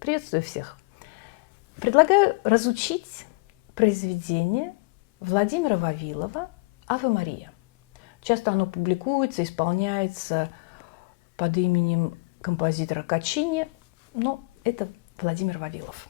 Приветствую всех! Предлагаю разучить произведение Владимира Вавилова «Аве Мария». Часто оно публикуется, исполняется под именем композитора Качини, но это Владимир Вавилов.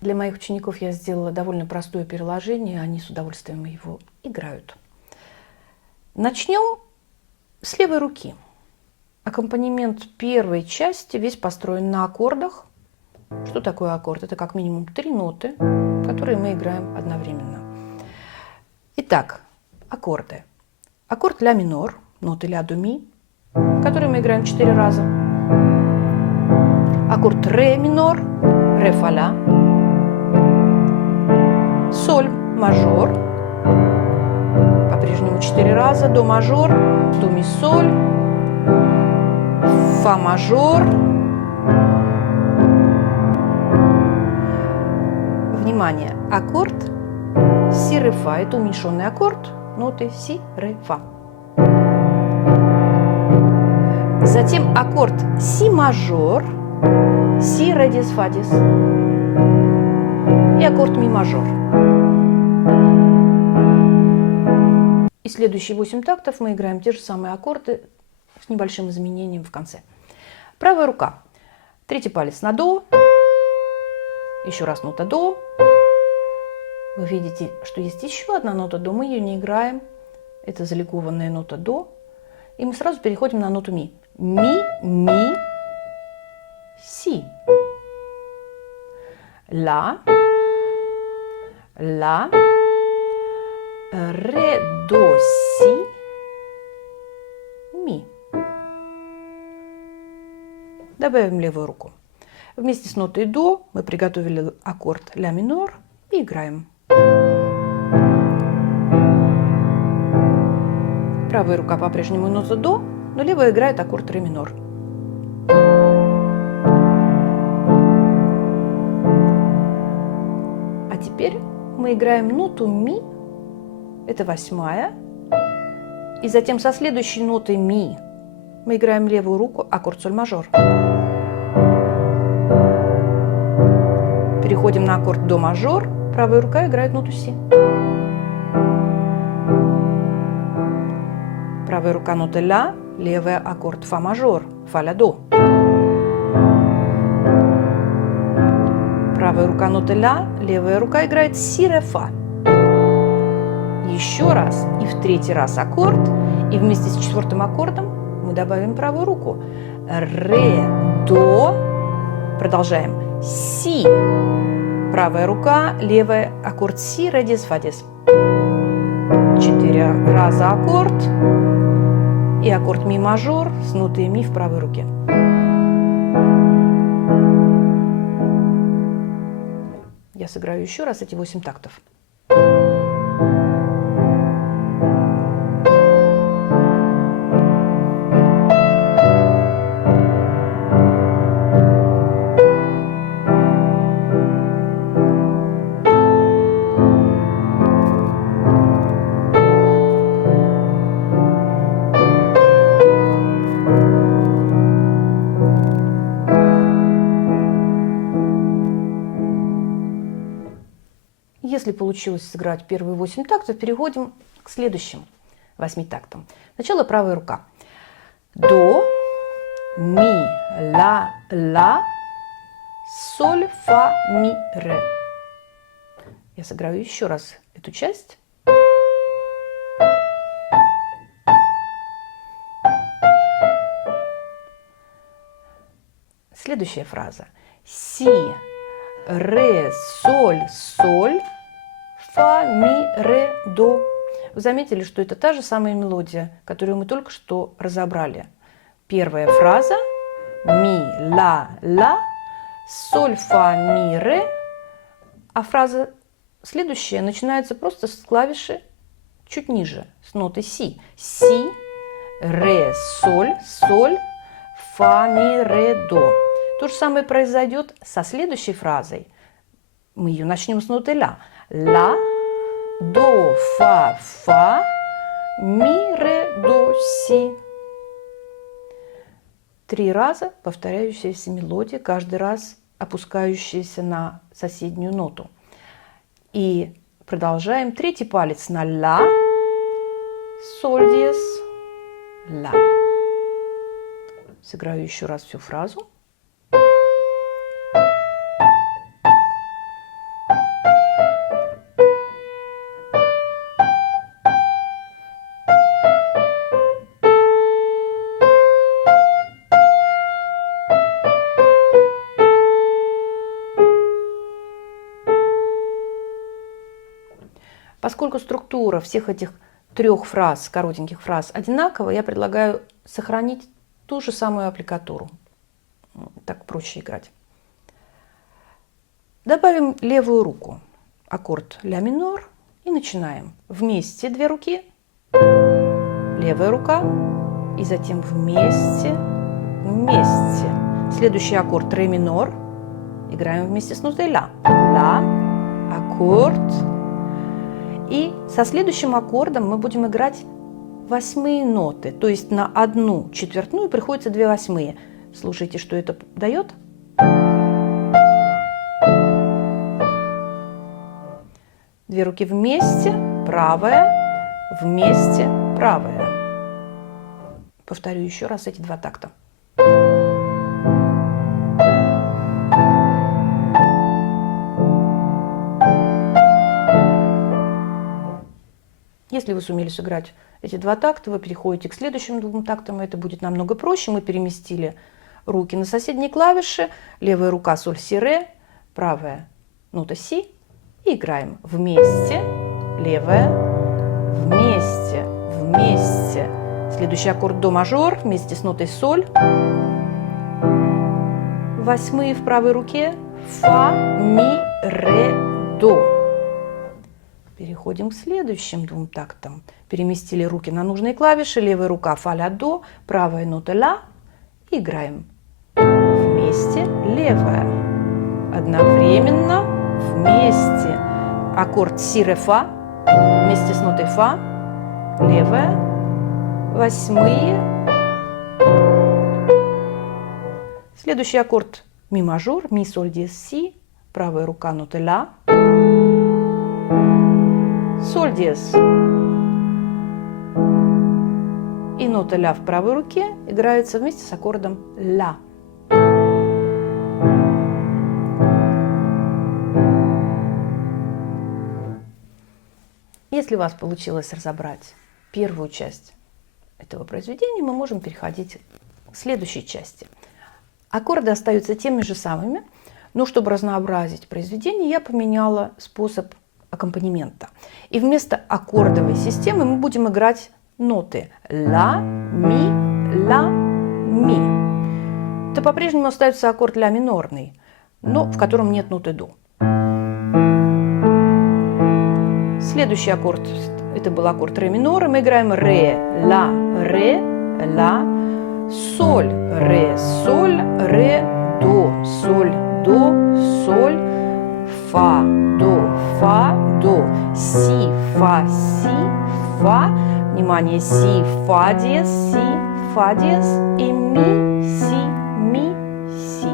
Для моих учеников я сделала довольно простое переложение, они с удовольствием его играют. Начнем с левой руки. Аккомпанемент первой части весь построен на аккордах. Что такое аккорд? Это как минимум 3 ноты, которые мы играем одновременно. Итак, аккорды. Аккорд ля минор, ноты ля до ми, который мы играем 4 раза. Аккорд ре минор, ре фа ля. Соль мажор, по-прежнему 4 раза, до мажор, до ми соль, фа мажор. Внимание, аккорд си ре фа, это уменьшенный аккорд ноты си ре фа. Затем аккорд си мажор, си ре диез фа диез и аккорд ми мажор. И следующие 8 тактов мы играем те же самые аккорды с небольшим изменением в конце. Правая рука. Третий палец на до. Еще раз нота до. Вы видите, что есть еще одна нота до. Мы ее не играем. Это заликованная нота до. И мы сразу переходим на ноту ми. Ми, ми, си. Ла. Ла, ре, до, си, ми. Добавим левую руку. Вместе с нотой до мы приготовили аккорд ля минор и играем. Правая рука по-прежнему нота до, но левая играет аккорд ре минор. А теперь мы играем ноту ми, это 8-я, и затем со следующей нотой ми мы играем левую руку, аккорд соль мажор. Переходим на аккорд до мажор, правая рука играет ноту си. Правая рука нота ля, левая аккорд фа мажор, фа ля до. Правая рука нота ля, левая рука играет си ре фа. Еще раз и в третий раз аккорд, и вместе с 4-м аккордом мы добавим правую руку. Ре, до, продолжаем, си. Правая рука, левая аккорд си, ре диез фа диез. 4 раза аккорд и аккорд ми мажор с нотой ми в правой руке. Я сыграю еще раз эти 8 тактов. Если получилось сыграть первые 8 тактов, переходим к следующим 8 тактам. Сначала правая рука. До, ми, ла, соль, фа, ми, ре. Я сыграю еще раз эту часть. Следующая фраза. Си, ре, соль, фа, ми, ре, до. Вы заметили, что это та же самая мелодия, которую мы только что разобрали. Первая фраза. Ми, ла, соль, фа, ми, ре. А фраза следующая начинается просто с клавиши чуть ниже, с ноты си. Си, ре, соль, фа, ми, ре, до. То же самое произойдет со следующей фразой. Мы ее начнем с ноты ля. Ла, до, фа, ми, ре, до, си. 3 раза повторяющаяся мелодия, каждый раз опускающаяся на соседнюю ноту. И продолжаем. 3-й палец на ля, соль диез, ля. Сыграю еще раз всю фразу. Поскольку структура всех этих 3 фраз, коротеньких фраз, одинаковая, я предлагаю сохранить ту же самую аппликатуру. Так проще играть. Добавим левую руку. Аккорд ля минор. И начинаем. Вместе 2 руки. Левая рука. И затем вместе. Следующий аккорд ре минор. Играем вместе с нотой ля. Ля. Аккорд. И со следующим аккордом мы будем играть 8-е ноты. То есть на 1/4 приходится 2 8-е. Слушайте, что это дает. Две руки вместе, правая, вместе, правая. Повторю еще раз эти 2 такта. Если вы сумели сыграть эти 2 такта, вы переходите к следующим 2 тактам, и это будет намного проще. Мы переместили руки на соседние клавиши. Левая рука соль, си, ре, правая нота си. И играем вместе, левая, вместе. Следующий аккорд до мажор вместе с нотой соль. 8-е в правой руке, фа, ми, ре, до. Переходим к следующим 2 тактам. Переместили руки на нужные клавиши. Левая рука фа, ля, до, правая нота ля. Играем вместе, левая. Одновременно вместе. Аккорд си, ре, фа. Вместе с нотой фа. Левая. 8-е. Следующий аккорд ми мажор. Ми, соль, диез, си. Правая рука нота ля. Соль диез. И нота ля в правой руке играется вместе с аккордом ля. Если у вас получилось разобрать первую часть этого произведения, мы можем переходить к следующей части. Аккорды остаются теми же самыми, но чтобы разнообразить произведение, я поменяла способ аккомпанемента. И вместо аккордовой системы мы будем играть ноты ля, ми. Это по-прежнему остается аккорд ля минорный, но в котором нет ноты до. Следующий аккорд, это был аккорд ре минор, и мы играем ре, ля, соль, ре, до, соль, фа, до, си, фа, внимание, си, фа диез и ми, си.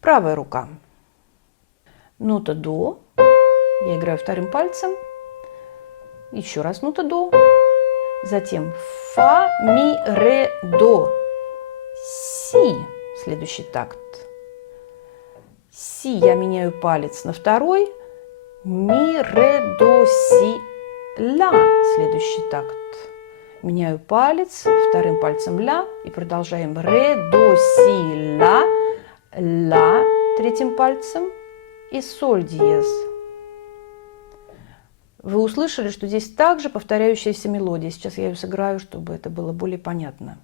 Правая рука. Нота до, Я играю вторым пальцем. Еще раз нота до. Затем фа, ми, ре, до. Си. Следующий такт. Си я меняю палец на второй. Ми, ре, до, си, ля. Следующий такт. Меняю палец вторым пальцем ля. И продолжаем ре, до, си, ля. Ля третьим пальцем. И соль диез. Вы услышали, что здесь также повторяющаяся мелодия. Сейчас я ее сыграю, чтобы это было более понятно.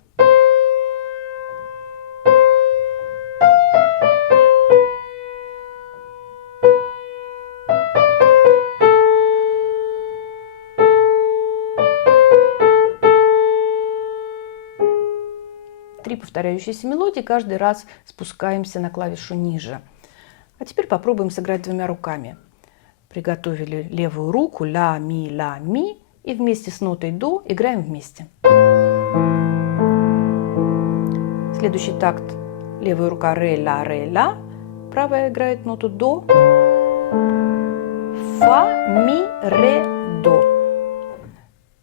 Три повторяющиеся мелодии, каждый раз спускаемся на клавишу ниже. А теперь попробуем сыграть двумя руками. Приготовили левую руку, ля, ми, и вместе с нотой до играем вместе. Следующий такт. Левая рука ре, ля, правая играет ноту до. Фа, ми, ре, до.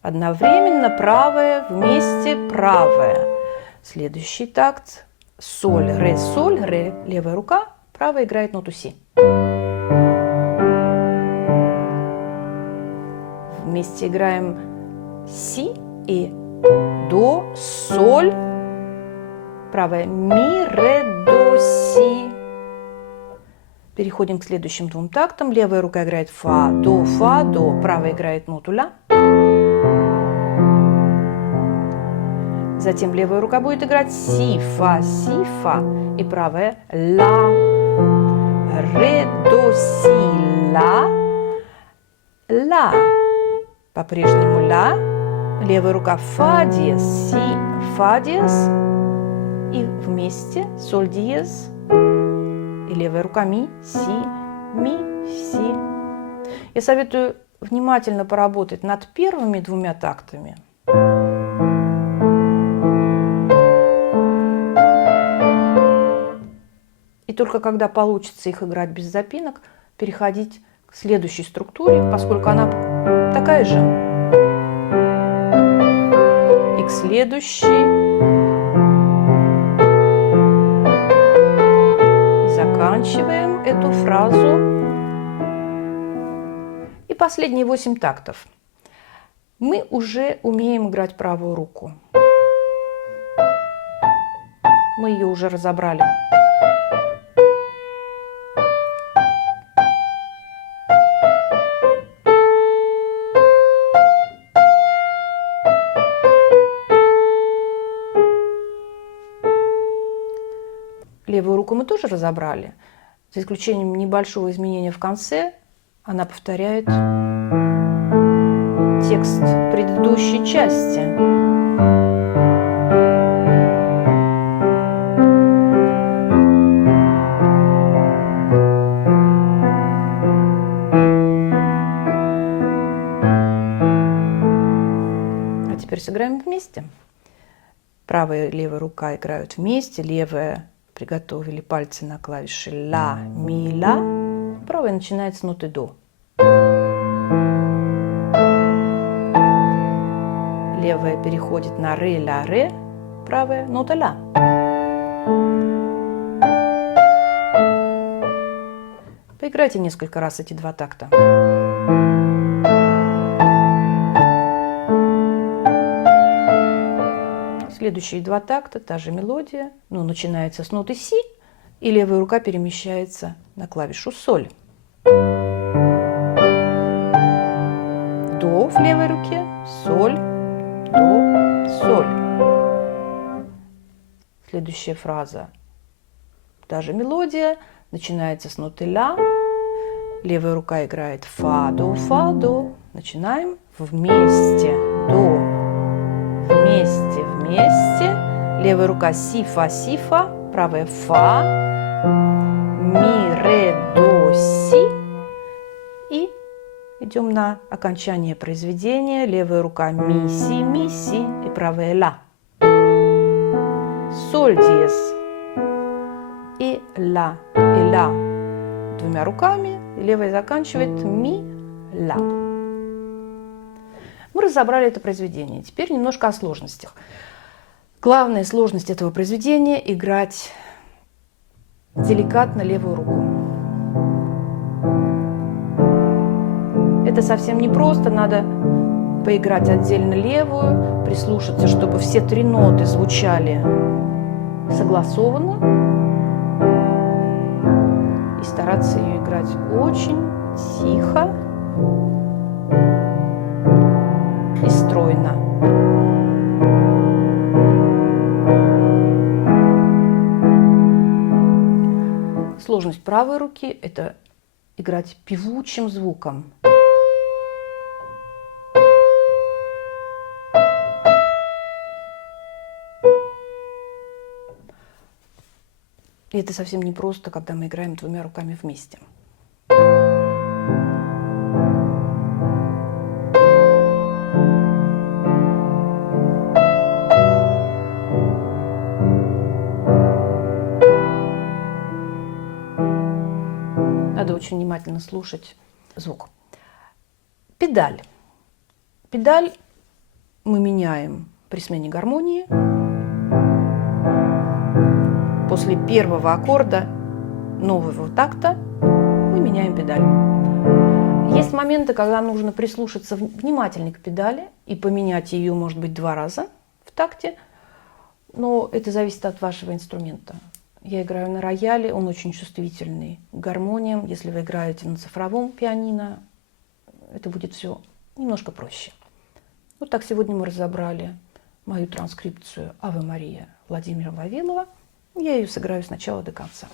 Одновременно правая, вместе правая. Следующий такт. Соль, ре, левая рука, правая играет ноту си. Вместе играем си и до, соль, правая ми, ре, до, си. Переходим к следующим двум тактам. Левая рука играет фа, до, правая играет ноту ля. Затем левая рука будет играть си, фа, и правая ля. Ре, до, си, ля, ля. По-прежнему ля. Левая рука фа диез, си, фа диез. И вместе соль диез. И левая рука ми, си. Я советую внимательно поработать над первыми двумя тактами. И только когда получится их играть без запинок, переходить к следующей структуре, поскольку она такая же. И к следующей. И заканчиваем эту фразу. И последние 8 тактов. Мы уже умеем играть правую руку. Мы ее уже разобрали. Левую руку мы тоже разобрали, за исключением небольшого изменения в конце. Она повторяет текст предыдущей части. А теперь сыграем вместе. Правая и левая рука играют вместе, левая приготовили пальцы на клавиши ля, ми, ля. Правая начинает с ноты до. Левая переходит на ре, ля, ре. Правая нота ля. Поиграйте несколько раз эти два такта. Следующие два такта, та же мелодия, но начинается с ноты си, и левая рука перемещается на клавишу соль. До в левой руке, соль, до, соль. Следующая фраза, та же мелодия, начинается с ноты ля, левая рука играет фа, до. Начинаем вместе, до. Вместе. Левая рука си, фа, правая фа, ми, ре, до, си. И идем на окончание произведения. Левая рука ми, си, и правая ля. Соль диез и ля. Двумя руками и левая заканчивает ми, ля. Мы разобрали это произведение. Теперь немножко о сложностях. Главная сложность этого произведения – играть деликатно левую руку. Это совсем непросто, надо поиграть отдельно левую, прислушаться, чтобы все 3 ноты звучали согласованно и стараться ее играть очень тихо и стройно. Сложность правой руки – это играть певучим звуком. И это совсем непросто, когда мы играем 2 руками вместе. Надо очень внимательно слушать звук. Педаль. Педаль мы меняем при смене гармонии. После первого аккорда нового такта мы меняем педаль. Есть моменты, когда нужно прислушаться внимательно к педали и поменять ее, может быть, 2 раза в такте, но это зависит от вашего инструмента. Я играю на рояле, он очень чувствительный к гармониям. Если вы играете на цифровом пианино, это будет все немножко проще. Вот так сегодня мы разобрали мою транскрипцию «Аве Мария» Владимира Вавилова. Я ее сыграю с начала до конца.